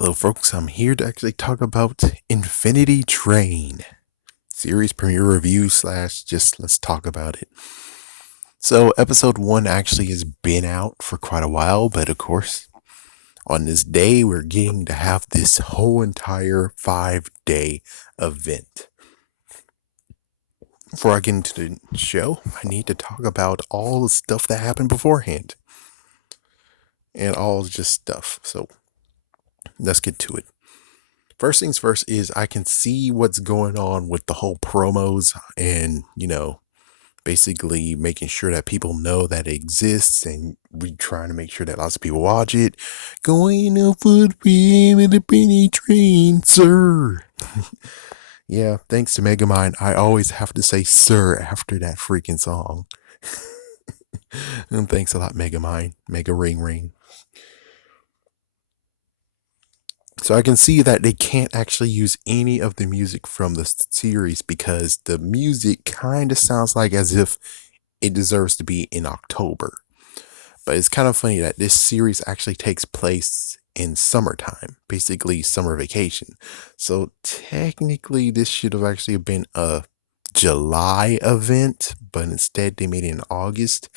Hello, folks. I'm here to actually talk about Infinity Train series premiere review slash just let's talk about it. So, episode one actually has been out for quite a while, but of course, on this day, we're getting to have this whole entire 5 day event. Before I get into the show, I need to talk about all the stuff that happened beforehand and all just stuff. So, let's get to it. First things first is I can see what's going on with the whole promos and, basically making sure that people know that it exists and we trying to make sure that lots of people watch it. Going up with me in the penny train, sir. Yeah, thanks to Megamind, I always have to say sir after that freaking song. And thanks a lot, Megamind. Mega ring ring. So I can see that they can't actually use any of the music from the series because the music kind of sounds like as if it deserves to be in October. But it's kind of funny that this series actually takes place in summertime, basically summer vacation. So technically this should have actually been a July event, but instead they made it in August.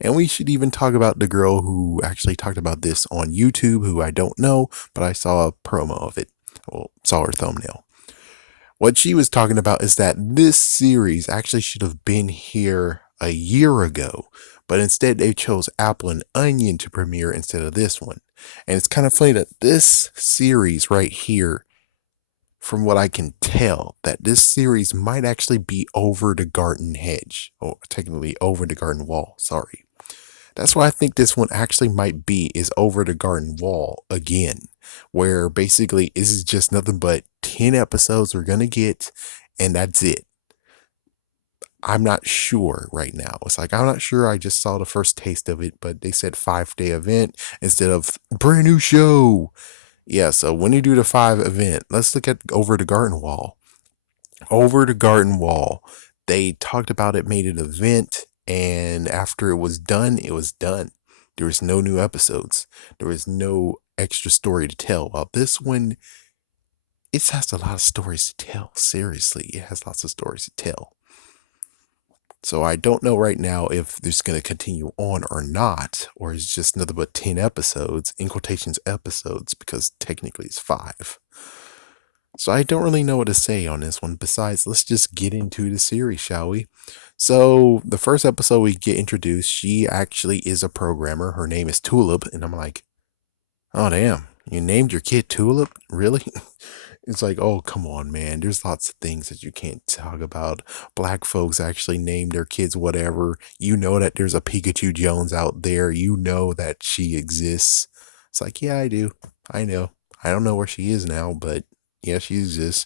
And we should even talk about the girl who actually talked about this on YouTube, who I don't know, but I saw a promo of it. Well, saw her thumbnail. What she was talking about is that this series actually should have been here a year ago, but instead they chose Apple and Onion to premiere instead of this one. And it's kind of funny that this series right here, from what I can tell, that this series might actually be Over the Garden Hedge, or technically Over the Garden Wall, sorry. That's what I think this one actually might be, is Over the Garden Wall again, where basically this is just nothing but 10 episodes we're going to get, and that's it. I'm not sure right now. It's like, I'm not sure. I just saw the first taste of it, but they said 5 day event instead of brand new show. Yeah, so when you do the 5 event, let's look at Over the Garden Wall. Over the Garden Wall, they talked about it, made an event, and after it was done, it was done. There was no new episodes. There was no extra story to tell. While this one, it has a lot of stories to tell. Seriously, it has lots of stories to tell. So I don't know right now if this is going to continue on or not, or it's just nothing but 10 episodes, in quotations episodes, because technically it's 5. So I don't really know what to say on this one. Besides, let's just get into the series, shall we? So the first episode we get introduced, she actually is a programmer. Her name is Tulip, and I'm like, oh damn, you named your kid Tulip? Really? It's like, oh, come on, man. There's lots of things that you can't talk about. Black folks actually name their kids whatever. You know that there's a Pikachu Jones out there. You know that she exists. It's like, yeah, I do. I know. I don't know where she is now, but yeah, she exists.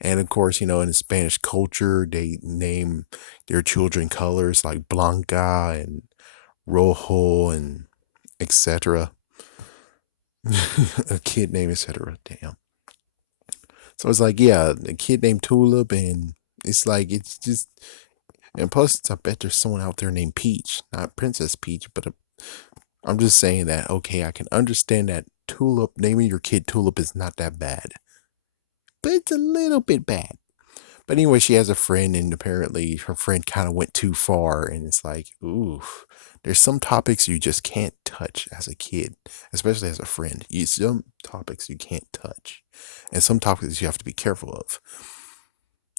And of course, in Spanish culture, they name their children colors like Blanca and Rojo and etc. A kid name, etc. Damn. So it's like, yeah, a kid named Tulip, and it's like, it's just, and plus, I bet there's someone out there named Peach, not Princess Peach, but I'm just saying that, okay, I can understand that Tulip, naming your kid Tulip is not that bad, but it's a little bit bad. But anyway, she has a friend, and apparently her friend kind of went too far, and it's like, ooh, there's some topics you just can't touch as a kid, especially as a friend. Some topics you can't touch, and some topics you have to be careful of.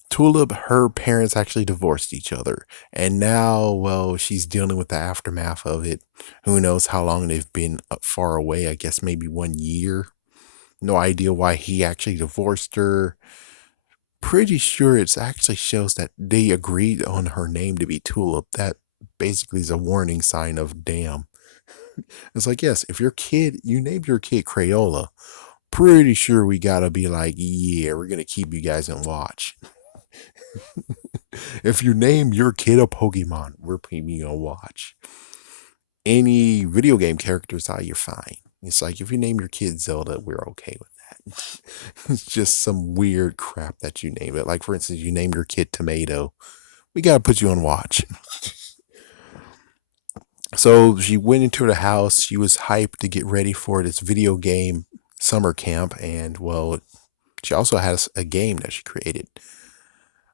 Tulip, her parents actually divorced each other, and now, well, she's dealing with the aftermath of it. Who knows how long they've been far away? I guess maybe 1 year. No idea why he actually divorced her. Pretty sure it actually shows that they agreed on her name to be Tulip. That basically is a warning sign of damn. It's like, yes, if you named your kid Crayola, pretty sure we gotta be like, yeah, we're gonna keep you guys in watch. If you name your kid a Pokemon, we're putting you on watch. Any video game characters, you're fine. It's like if you name your kid Zelda, we're okay with that. It's just some weird crap that you name it. Like, for instance, you named your kid Tomato. We gotta put you on watch. So she went into the house. She was hyped to get ready for this video game. summer camp, and well, she also has a game that she created.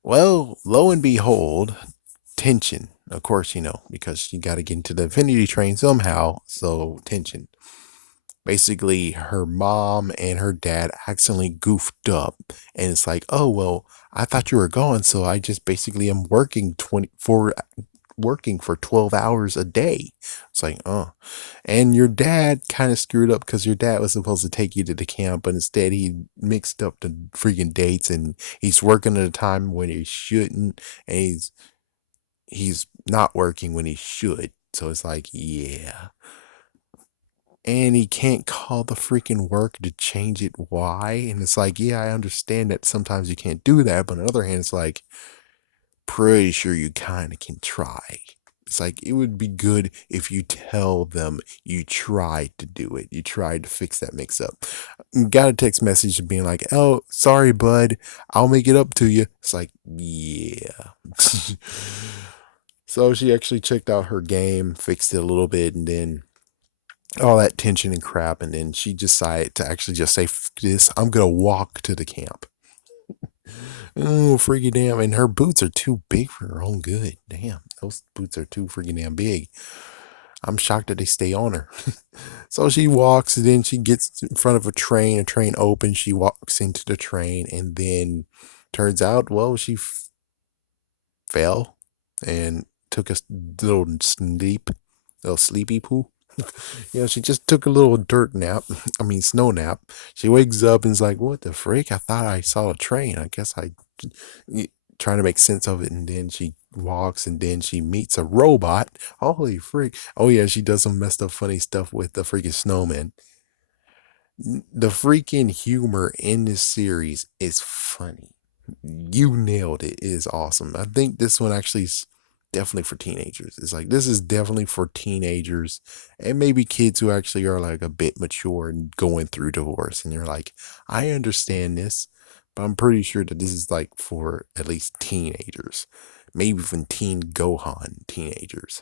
Well, lo and behold, tension. Of course, because you got to get into the Infinity Train somehow. So, tension. Basically, her mom and her dad accidentally goofed up. And it's like, oh, well, I thought you were gone. So I just basically am working for 12 hours a day. It's like, oh. And your dad kind of screwed up because your dad was supposed to take you to the camp, but instead he mixed up the freaking dates and he's working at a time when he shouldn't. And he's not working when he should. So it's like, yeah. And he can't call the freaking work to change it. Why? And it's like, yeah, I understand that sometimes you can't do that. But on the other hand, it's like, pretty sure you kind of can try. It's like, it would be good if you tell them you tried to do it. You tried to fix that mix up. Got a text message being like, oh, sorry, bud. I'll make it up to you. It's like, yeah. So she actually checked out her game, fixed it a little bit, and then all that tension and crap. And then she decided to actually just say, this, I'm going to walk to the camp. Oh, freaking damn. And her boots are too big for her own good. Damn, those boots are too freaking damn big. I'm shocked that they stay on her. So she walks, and then she gets in front of a train opens, she walks into the train, and then turns out, well, she fell and took a little little sleepy poo. She just took a little dirt nap. I mean, snow nap. She wakes up and is like, what the frick? I thought I saw a train. I guess trying to make sense of it. And then she walks and then she meets a robot. Holy frick. Oh, yeah, she does some messed up funny stuff with the freaking snowman. The freaking humor in this series is funny. You nailed it. It is awesome. I think this one actually is definitely for teenagers. It's like, this is definitely for teenagers and maybe kids who actually are like a bit mature and going through divorce. And you're like, I understand this, but I'm pretty sure that this is like for at least teenagers, maybe even teen Gohan teenagers.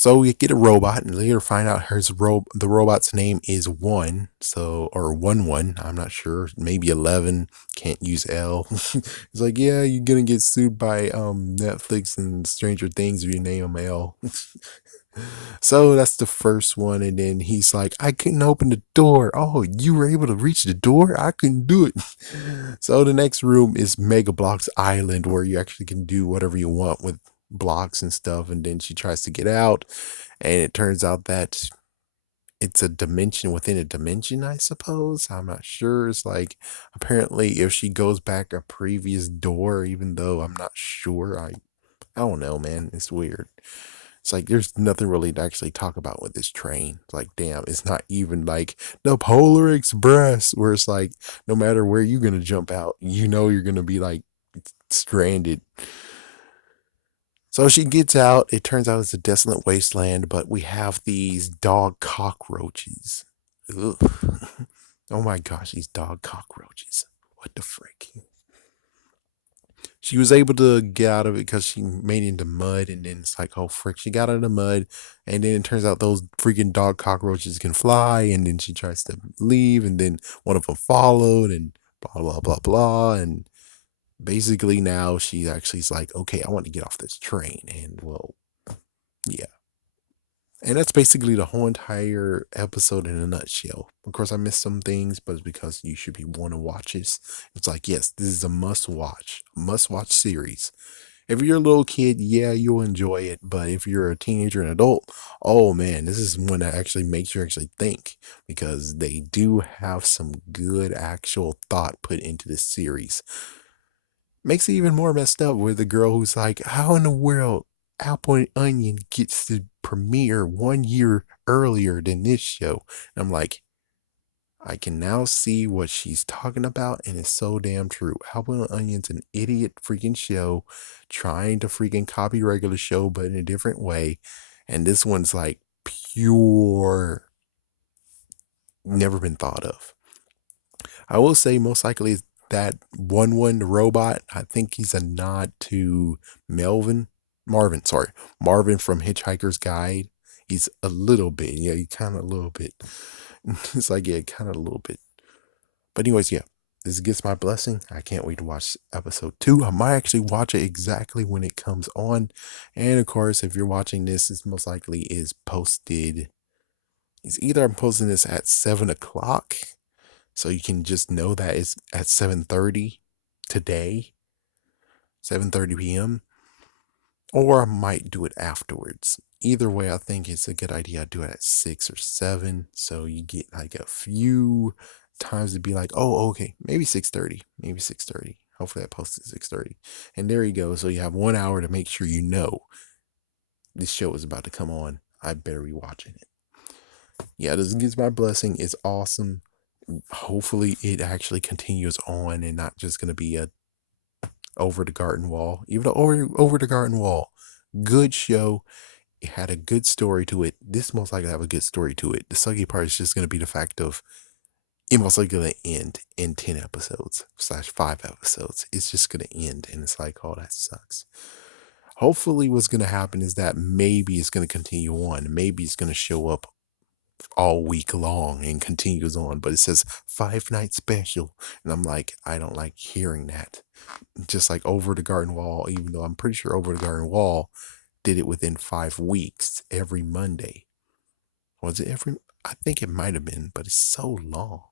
So we get a robot, and later find out the robot's name is One, so or One. I'm not sure. Maybe 11. Can't use L. It's like, yeah, you're gonna get sued by Netflix and Stranger Things if you name him L. So that's the first one, and then he's like, I couldn't open the door. Oh, you were able to reach the door? I couldn't do it. So the next room is Mega Bloks Island, where you actually can do whatever you want with blocks and stuff. And then she tries to get out, and it turns out that it's a dimension within a dimension, I suppose. I'm not sure. It's like, apparently if she goes back a previous door, even though I'm not sure, I don't know, man. It's weird. It's like there's nothing really to actually talk about with this train. It's like, damn, it's not even like the Polar Express, where it's like no matter where you're gonna jump out, you're gonna be like stranded. So she gets out. It turns out it's a desolate wasteland, but we have these dog cockroaches. Ugh. Oh my gosh, these dog cockroaches. What the frick? She was able to get out of it because she made it into mud, and then it's like, oh frick, she got out of the mud, and then it turns out those freaking dog cockroaches can fly, and then she tries to leave, and then one of them followed, and blah blah blah blah, and basically now she actually is like, okay, I want to get off this train, and well, yeah. And that's basically the whole entire episode in a nutshell. Of course, I missed some things, but it's because you should be want to watch this. It's like, yes, this is a must watch series. If you're a little kid, yeah, you'll enjoy it. But if you're a teenager and adult, oh man, this is one that actually makes you actually think, because they do have some good actual thought put into this series. Makes it even more messed up with the girl who's like, how in the world Apple and Onion gets to premiere 1 year earlier than this show? And I'm like, I can now see what she's talking about, and it's so damn true. Apple and Onion's an idiot freaking show trying to freaking copy regular show, but in a different way. And this one's like pure, never been thought of. I will say most likely that the robot, I think he's a nod to Marvin from Hitchhiker's Guide. He's a little bit, yeah, he's kind of a little bit. It's like, yeah, kind of a little bit. But anyways, yeah, this gets my blessing. I can't wait to watch episode 2. I might actually watch it exactly when it comes on. And of course, if you're watching this, it's most likely is posted. It's either I'm posting this at 7 o'clock, so you can just know that it's at 7:30 today, 7:30 p.m. Or I might do it afterwards. Either way, I think it's a good idea. I do it at 6 or 7, so you get like a few times to be like, oh, okay, maybe 6:30, maybe 6:30. Hopefully, I post at 6:30, and there you go. So you have 1 hour to make sure you know this show is about to come on. I better be watching it. Yeah, this gives my blessing. It's awesome. Hopefully, it actually continues on and not just gonna be a over the garden wall. Even though over the garden wall, good show. It had a good story to it. This most likely have a good story to it. The sucky part is just going to be the fact of it most likely going to end in 10 episodes slash 5 episodes. It's just going to end. And it's like, oh, that sucks. Hopefully, what's going to happen is that maybe it's going to continue on. Maybe it's going to show up all week long and continues on. But it says 5 night special. And I'm like, I don't like hearing that. Just like Over the Garden Wall, even though I'm pretty sure Over the Garden Wall did it within 5 weeks every Monday. Was it every? I think it might have been, but it's so long.